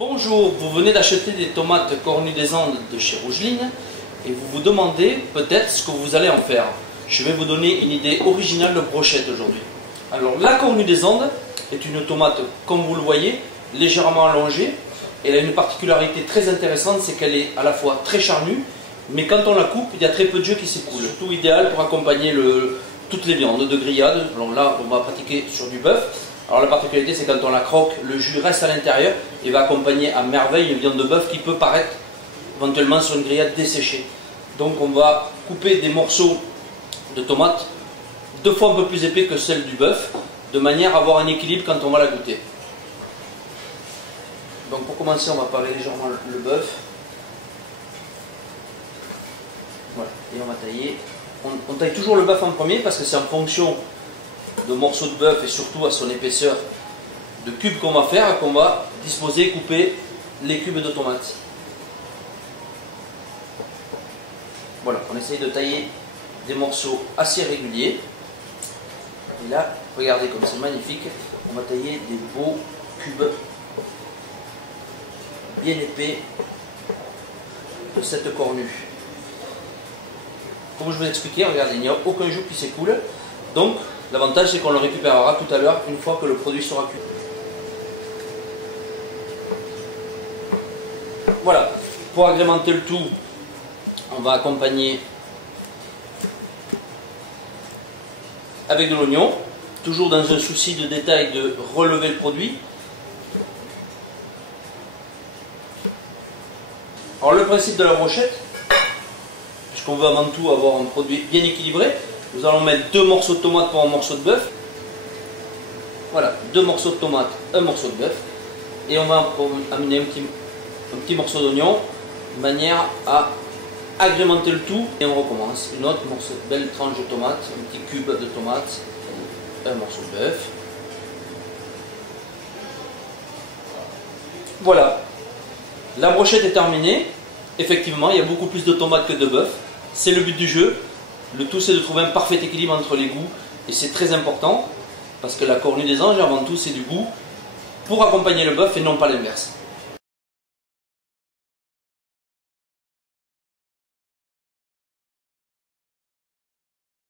Bonjour, vous venez d'acheter des tomates cornues des Andes de chez Rougeline et vous vous demandez peut-être ce que vous allez en faire. Je vais vous donner une idée originale de brochette aujourd'hui. Alors la cornue des Andes est une tomate, comme vous le voyez, légèrement allongée. Elle a une particularité très intéressante, c'est qu'elle est à la fois très charnue, mais quand on la coupe, il y a très peu de jus qui s'écoule. Surtout idéal pour accompagner toutes les viandes de grillade. Alors là, on va pratiquer sur du bœuf. Alors la particularité, c'est quand on la croque, le jus reste à l'intérieur et va accompagner à merveille une viande de bœuf qui peut paraître éventuellement sur une grillade desséchée. Donc on va couper des morceaux de tomates 2 fois un peu plus épais que celle du bœuf, de manière à avoir un équilibre quand on va la goûter. Donc pour commencer, on va parer légèrement le bœuf. Voilà, et on va tailler. On taille toujours le bœuf en premier parce que c'est en fonction de morceaux de bœuf et surtout à son épaisseur de cubes qu'on va faire qu'on va disposer et couper les cubes de tomates. Voilà, on essaye de tailler des morceaux assez réguliers. Et là, regardez comme c'est magnifique, on va tailler des beaux cubes bien épais de cette cornue. Comme je vous ai expliqué, regardez, il n'y a aucun jus qui s'écoule. Donc, l'avantage, c'est qu'on le récupérera tout à l'heure, une fois que le produit sera cuit. Voilà, pour agrémenter le tout, on va accompagner avec de l'oignon, toujours dans un souci de détail de relever le produit. Alors le principe de la brochette, puisqu'on veut avant tout avoir un produit bien équilibré, nous allons mettre 2 morceaux de tomate pour un morceau de bœuf. Voilà, 2 morceaux de tomate, un morceau de bœuf. Et on va amener un petit morceau d'oignon, de manière à agrémenter le tout. Et on recommence. Une autre morceau, belle tranche de tomate, un petit cube de tomate, un morceau de bœuf. Voilà. La brochette est terminée. Effectivement, il y a beaucoup plus de tomates que de bœuf. C'est le but du jeu. Le tout, c'est de trouver un parfait équilibre entre les goûts. Et c'est très important, parce que la cornue des anges, avant tout, c'est du goût pour accompagner le bœuf et non pas l'inverse.